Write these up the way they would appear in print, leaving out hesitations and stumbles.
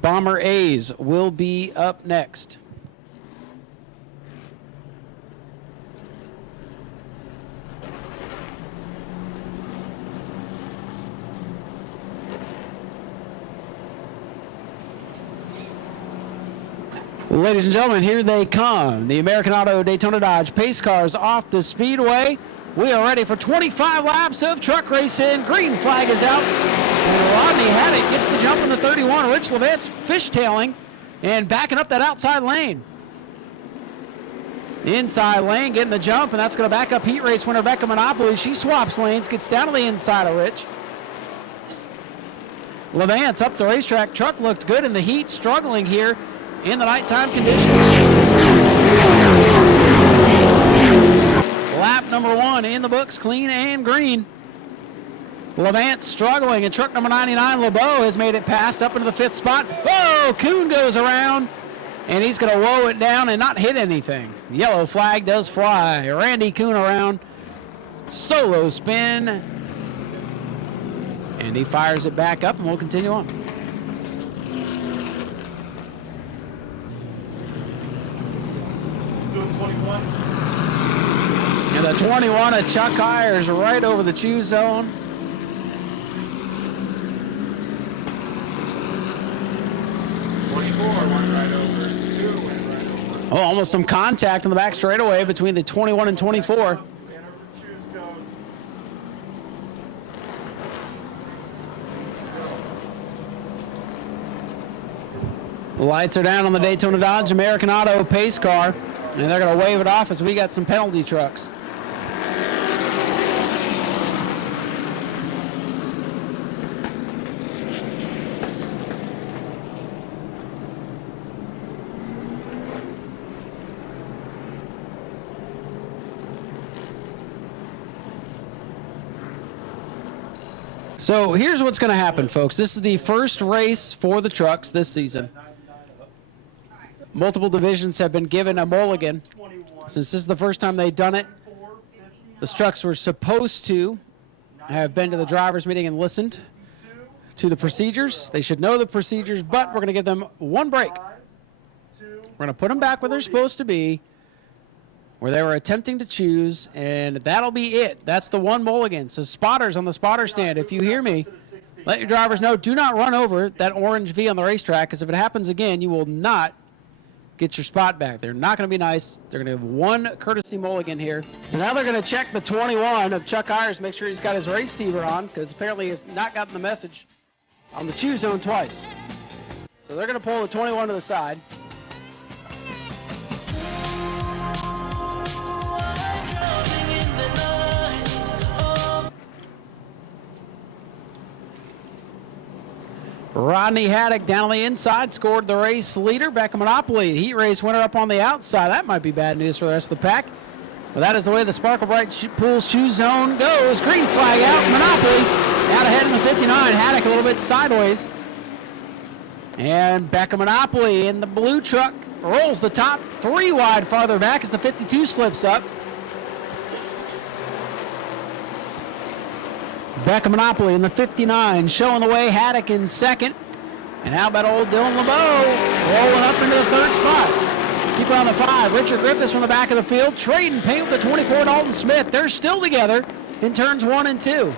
Bomber A's will be up next. Ladies and gentlemen, here they come. The American Auto Daytona Dodge Pace Cars off the Speedway. We are ready for 25 laps of truck racing. Green flag is out. And Rodney Haddock gets the jump in the 31. Rich Levant's fishtailing and backing up that outside lane. Inside lane getting the jump, and that's going to back up heat race winner Becca Monopoly. She swaps lanes, gets down to the inside of Rich. Levant's up the racetrack. Truck looked good in the heat, struggling here in the nighttime conditions. Lap number 1 in the books, clean and green. Levant struggling, and truck number 99, LeBeau, has made it past up into the 5th spot. Oh, Kuhn goes around, and he's going to woe it down and not hit anything. Yellow flag does fly. Randy Kuhn around, solo spin, and he fires it back up, and we'll continue on. And the 21 of Chuck Ayers right over the choose zone. Oh, almost some contact on the back straightaway between the 21 and 24. The lights are down on the Daytona Dodge American Auto pace car, and they're going to wave it off as we got some penalty trucks. So here's what's going to happen, folks. This is the first race for the trucks this season. Multiple divisions have been given a mulligan. Since this is the first time they've done it, the trucks were supposed to have been to the drivers' meeting and listened to the procedures. They should know the procedures, but we're going to give them one break. We're going to put them back where they're supposed to be, where they were attempting to choose, and that'll be it. That's the one mulligan. So spotters on the spotter stand, if you hear me, let your drivers know, do not run over that orange V on the racetrack, because if it happens again, you will not get your spot back. They're not going to be nice. They're going to have one courtesy mulligan here. So now they're going to check the 21 of Chuck Ayers, make sure he's got his race receiver on, because apparently he's not gotten the message on the choose zone twice. So they're going to pull the 21 to the side. Rodney Haddock down on the inside scored the race leader. Becca Monopoly, heat race winner up on the outside. That might be bad news for the rest of the pack. But that is the way the Sparkle Bright Pools choose zone goes. Green flag out. Monopoly out ahead in the 59. Haddock a little bit sideways. And Becca Monopoly in the blue truck rolls the top 3 wide farther back as the 52 slips up. Becca Monopoly in the 59, showing the way. Haddock in second. And how about old Dylan LeBeau rolling up into the 3rd spot. Keep on the 5. Richard Griffiths from the back of the field, trading paint with the 24 Dalton Smith. They're still together in turns 1 and 2.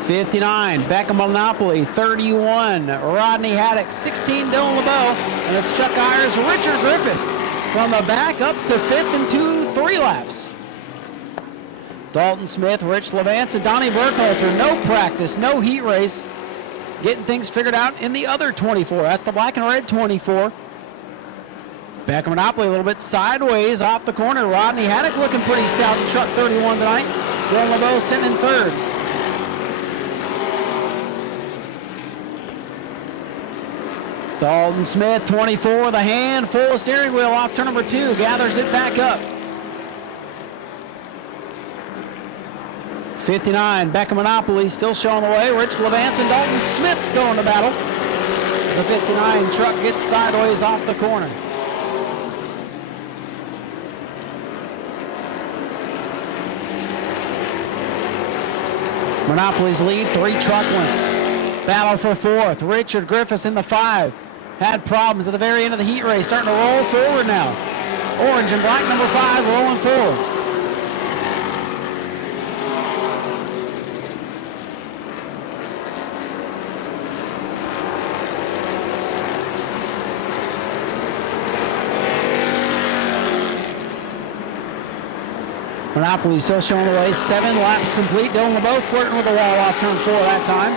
'59, Becca Monopoly. 31, Rodney Haddock. 16, Dylan LeBeau. And it's Chuck Ayers, Richard Griffiths from the back up to 5th and 3 laps. Dalton Smith, Rich Levance, and Donnie Burkhalter. No practice, no heat race. Getting things figured out in the other 24. That's the black and red 24. Becca Monopoly a little bit sideways off the corner. Rodney Haddock looking pretty stout in truck 31 tonight. Dylan LeBeau sitting in 3rd. Dalton Smith, 24, with a handful of steering wheel off turn number 2, gathers it back up. 59, Becca Monopoly still showing the way. Rich Levance and Dalton Smith going to battle. The 59 truck gets sideways off the corner. Monopoly's lead, 3 truck lengths. Battle for 4th. Richard Griffiths in the 5. Had problems at the very end of the heat race, starting to roll forward now. Orange and black number 5 rolling forward. Monopoly still showing the way. 7 laps complete. Dylan LeBeau flirting with the wall off turn 4 that time.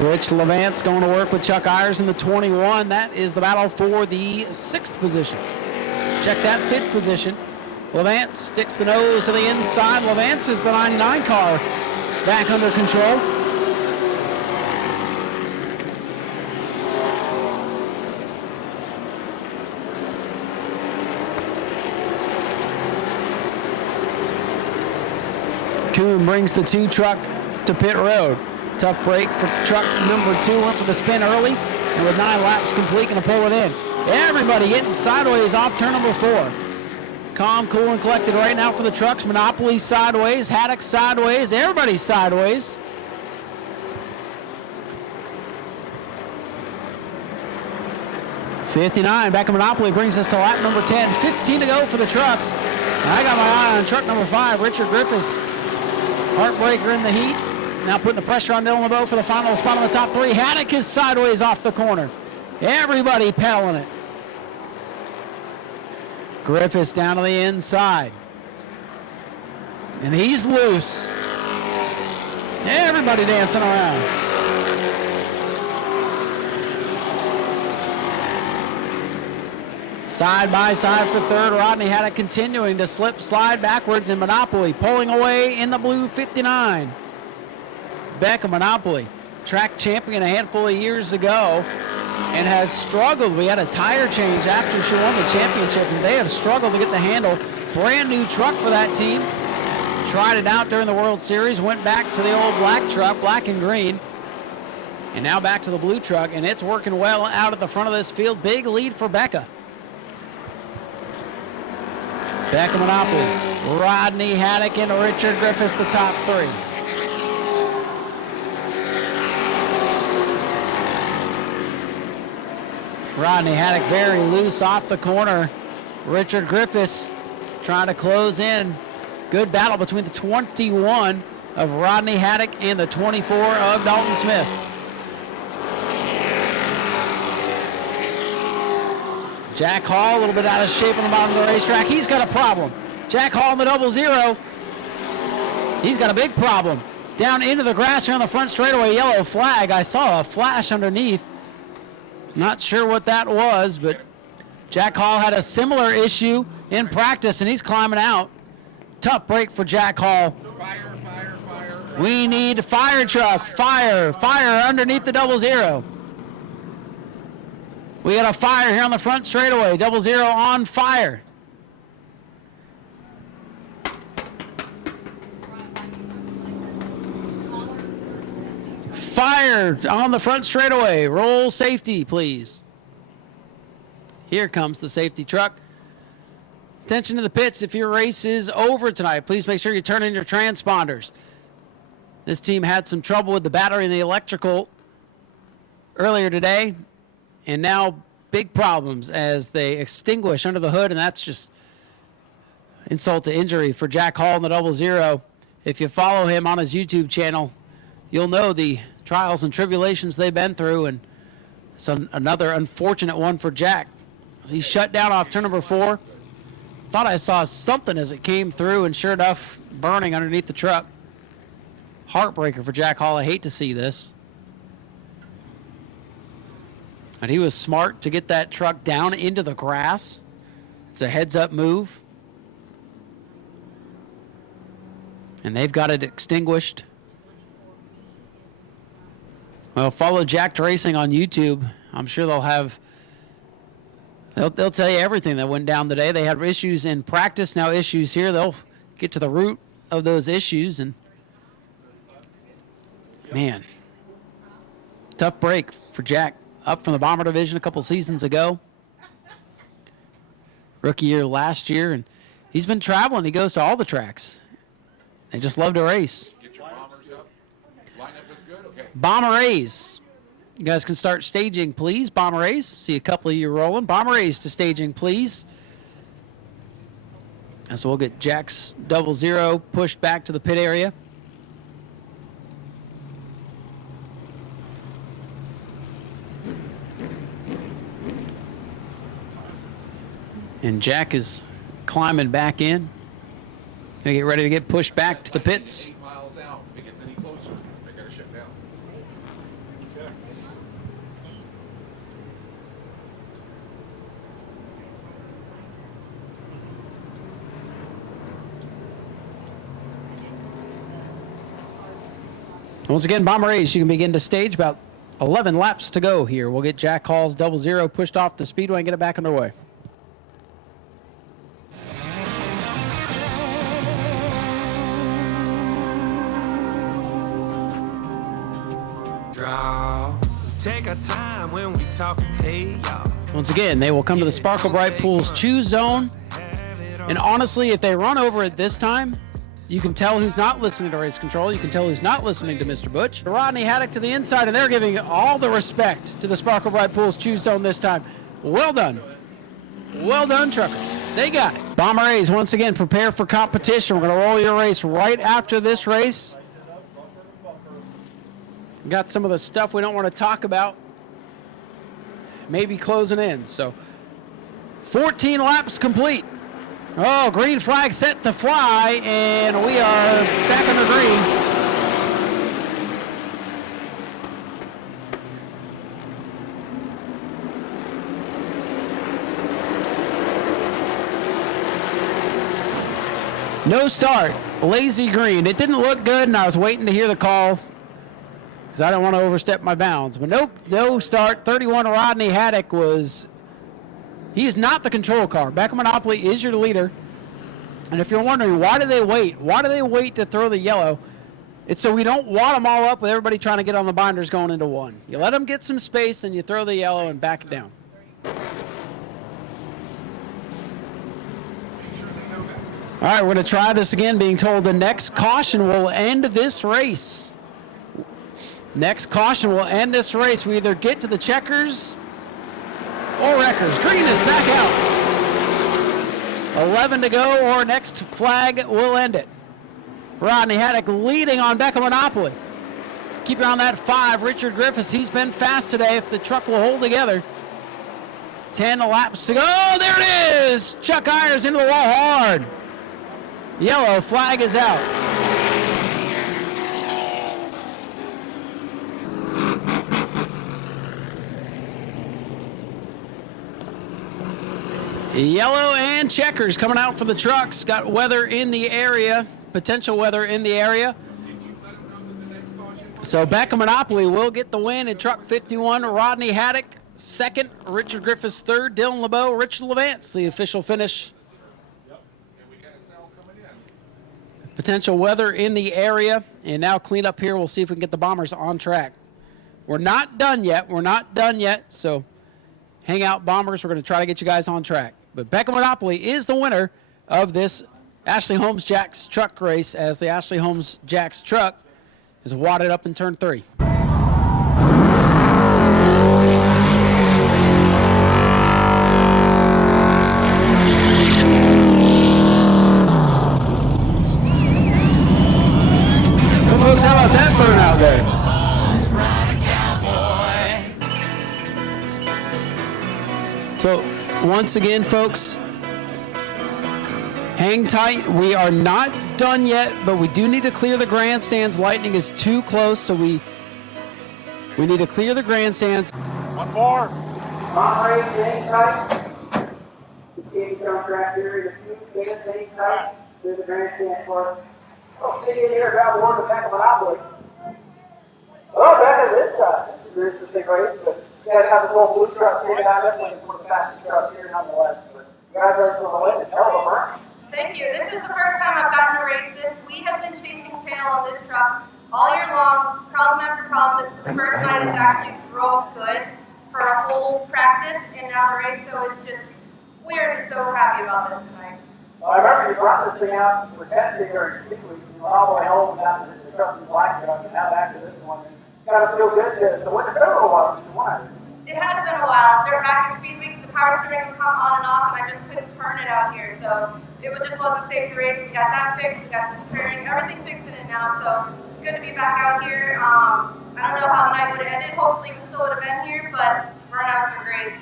Rich Levance going to work with Chuck Ayers in the 21. That is the battle for the 6th position. Check that 5th position. Levance sticks the nose to the inside. Levance is the 99 car back under control. Kuhn brings the 2 truck to pit road. Tough break for truck number 2. Went for the spin early, and with 9 laps complete, going to pull it in. Everybody getting sideways off turn number 4. Calm, cool, and collected right now for the trucks. Monopoly sideways, Haddock sideways, everybody's sideways. .59 back in Monopoly brings us to lap number 10. 15 to go for the trucks. And I got my eye on truck number 5, Richard Griffiths. Heartbreaker in the heat. Now putting the pressure on Dylan LeBeau for the final spot on the top 3. Haddock is sideways off the corner. Everybody pedaling it. Griffiths down to the inside. And he's loose. Everybody dancing around. Side by side for 3rd. Rodney Haddock continuing to slide backwards in Monopoly. Pulling away in the blue 59. Beck of Monopoly, track champion a handful of years ago, and has struggled. We had a tire change after she won the championship, and they have struggled to get the handle. Brand new truck for that team. Tried it out during the World Series, went back to the old black truck, black and green, and now back to the blue truck, and it's working well out at the front of this field. Big lead for Becca. Becca Monopoly, Rodney Haddock and Richard Griffiths, the top 3. Rodney Haddock very loose off the corner. Richard Griffiths trying to close in. Good battle between the 21 of Rodney Haddock and the 24 of Dalton Smith. Jack Hall a little bit out of shape on the bottom of the racetrack. He's got a problem. Jack Hall in the 00. He's got a big problem. Down into the grass here on the front straightaway, yellow flag. I saw a flash underneath. Not sure what that was, but Jack Hall had a similar issue in practice, and he's climbing out. Tough break for Jack Hall. Fire, fire, fire. We need fire truck. Fire underneath the 00. We got a fire here on the front straightaway. 00 on fire. Fire on the front straightaway. Roll safety, please. Here comes the safety truck. Attention to the pits. If your race is over tonight, please make sure you turn in your transponders. This team had some trouble with the battery and the electrical earlier today, and now big problems as they extinguish under the hood, and that's just insult to injury for Jack Hall in the 00. If you follow him on his YouTube channel, you'll know the trials and tribulations they've been through, and it's another unfortunate one for Jack. He's shut down off turn number 4. Thought I saw something as it came through, and sure enough, burning underneath the truck. Heartbreaker for Jack Hall. I hate to see this. And he was smart to get that truck down into the grass. It's a heads-up move. And they've got it extinguished. Well, follow Jacked Racing on YouTube. I'm sure they'll tell you everything that went down today. They had issues in practice, now issues here. They'll get to the root of those issues. And man, tough break for Jack. Up from the Bomber Division a couple seasons ago. Rookie year last year, and he's been traveling. He goes to all the tracks. They just love to race. Get your bombers up. Lineup is good. Okay. Bomber A's. You guys can start staging, please. Bomber A's. See a couple of you rolling. Bomber A's to staging, please. And so we'll get Jack's 00 pushed back to the pit area. And Jack is climbing back in. Gonna get ready to get pushed back to the pits. 8 miles out. If it gets any closer, they gotta shut down. Once again, Bomber A's, you can begin to stage. About 11 laps to go here. We'll get Jack Hall's 00 pushed off the speedway and get it back underway. Take our time when we talk, hey, y'all. Once again, they will come to the Sparkle Bright Pools choose zone. And honestly, if they run over it this time, you can tell who's not listening to race control. You can tell who's not listening to Mr. Butch. Rodney Haddock to the inside, and they're giving all the respect to the Sparkle Bright Pools choose zone this time. Well done. Well done, truckers. They got it. Bomber A's, once again, prepare for competition. We're going to roll your race right after this race. Got some of the stuff we don't want to talk about. Maybe closing in. So 14 laps complete. Oh, green flag set to fly, and we are back on the green. No start. Lazy green. It didn't look good, and I was waiting to hear the call, because I don't want to overstep my bounds. But no start. 31 Rodney Haddock he is not the control car. Beck Monopoly is your leader. And if you're wondering, why do they wait? Why do they wait to throw the yellow? It's so we don't wad them all up with everybody trying to get on the binders going into one. You let them get some space, and you throw the yellow and back it down. All right, we're going to try this again, being told the next caution will end this race. Next caution will end this race. We either get to the checkers or wreckers. Green is back out. 11 to go, or next flag will end it. Rodney Haddock leading on Becca Monopoly. Keep it on that 5. Richard Griffiths, he's been fast today if the truck will hold together. 10 laps to go. Oh, there it is. Chuck Ayers into the wall hard. Yellow flag is out. Yellow and checkers coming out for the trucks. Got weather in the area, potential weather in the area. So Becca Monopoly will get the win in truck 51. Rodney Haddock second, Richard Griffiths third, Dylan LeBeau, Rich Levance, the official finish. Potential weather in the area, and now clean up here. We'll see if we can get the Bombers on track. We're not done yet. We're not done yet, so hang out, Bombers. We're going to try to get you guys on track. But Becca Monopoly is the winner of this Ashley Holmes Jack's truck race, as the Ashley Holmes Jack's truck is wadded up in turn 3. Well, folks, how about that burn out there? So, once again, folks, hang tight. We are not done yet, but we do need to clear the grandstands. Lightning is too close, so we need to clear the grandstands. One more. Operate, hang tight. Keep on track here. Hang tight. Clear the grandstand for us. Oh, see you here. Grab one to Becca Monopoly. Oh, Becca, this is a big race, but you guys have this little blue truck here. I definitely one of the fastest trucks here nonetheless. But you guys are from the win. Hell of a run. Thank you. This is the first time I've gotten to race this. We have been chasing tail on this truck all year long, problem after problem. This is the first night it's actually drove good for a whole practice and now the race, so it's just We are just so happy about this tonight. Well, I remember you brought this thing out for testing during speed weeks, and you were all the way home down to the Trusty Black Truck, and now back to this one. It's got to feel good to, so what's it been a little while since you won? It has been a while. During active speed weeks, the power steering would come on and off, and I just couldn't turn it out here. So just wasn't safe to race. We got that fixed. We got the steering, everything fixed in it now. So it's good to be back out here. I don't know how the night would have ended. Hopefully, we still would have been here, but burnouts were great.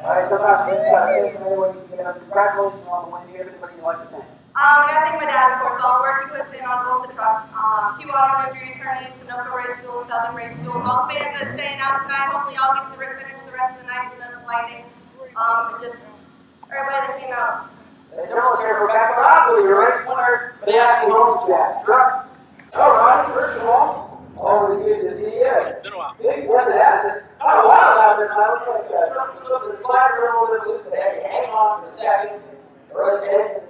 All right, sometimes this got to take away, congratulations on the win here. What do you like to think? I gotta thank my dad, of course, all the work he puts in on both the trucks. Q Auto Injury Attorneys, Sunoco Race Fuels, Southern Race Fuels, all the fans that are staying out tonight. Hopefully, I'll get to finish the rest of the night with the lightning. And just everybody that came out. The General's here for Rebecca Robley, your race winner for the Ashley Holmes Jazz Trucks. All right, first of all, always good to see you. It's been a while. Yes, it has. Not a while now, but I was like, truck was slipping and sliding around a little bit, but they had to hang on for a second. The rest of it.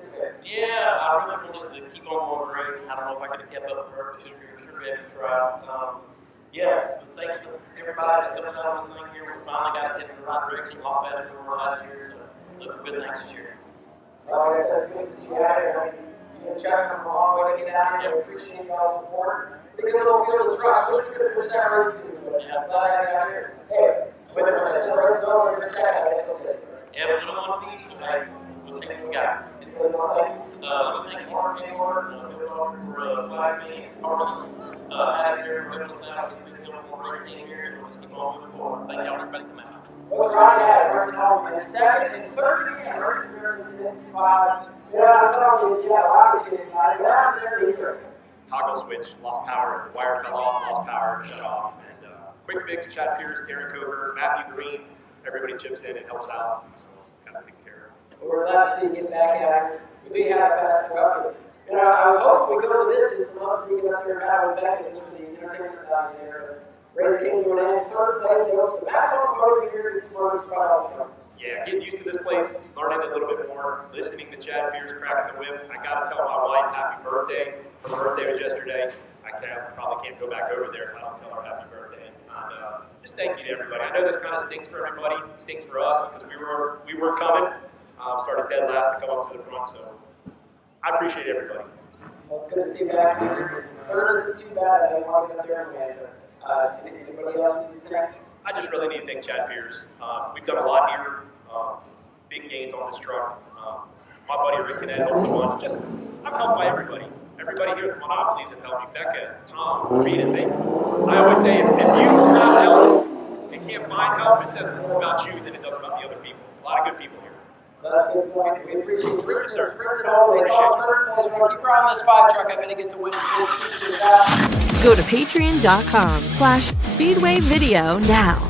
Yeah, I really wanted to keep on going great. I don't know if I could have kept up with her. Should have had to try. Yeah, but thanks to everybody that comes out on this thing here. We finally got it heading in the right direction a lot faster than we were last year. So look for good things this year. Oh, it's good to see you out here. You've been checking them a long way to get down here. We appreciate y'all's support. Pretty good little field of trucks. Wish we could have pushed that race too, but I'm glad I got here. Hey, when the race is over, just check out. Let's go get it. Yeah, but little one piece, so hey, we'll take what we got. Let me thank Mark Hayward, for flag me and Carson. Out here helping us out. We've been helping more race team here, so we'll just keep on moving forward. Thank y'all, everybody, come out. What's right at Russian home in second and third again. Russian Bears is in 5. Yeah, I'm telling you, yeah, obviously, get out there and first. Toggle switch, lost power, the wire fell off, lost power, shut off. And quick fix, Chad Pierce, Darren Cover, Matthew Green, everybody chips in and helps out. So kind of taken care of. We're glad to see you get back at it. We had a fast truck. And, I was hoping we'd go the distance and honestly get up there and have Rebecca just for the entertainment down there. Race came to an end. Third place, they hope some back on motor here in Smyrna Speedway. Yeah, getting used to this place, learning a little bit more, listening to Chad Pierce cracking the whip. I got to tell my wife happy birthday. Her birthday was yesterday. I probably can't go back over there if I don't tell her happy birthday. And just thank you to everybody. I know this kind of stinks for everybody, stinks for us because we were coming. Started dead last to come up to the front, so I appreciate everybody. Well, it's good to see you back here. Third isn't too bad. I didn't want to get up there and anybody else need to thank? I just really need to thank Chad Pierce. We've done a lot here, big gains on this truck. My buddy Rick Canet helped so much. I'm helped by everybody. Everybody here at the Monopolies have helped me. Becca, Tom, Rita, I always say, if you don't have help and can't find help, it says more about you than it does about the other people. A lot of good people here. That's a good point. We appreciate it. Sir. Sprints it always. All third place. We're going to keep her on this 5 truck. I bet it gets a win. Go to patreon.com/speedwayvideo now.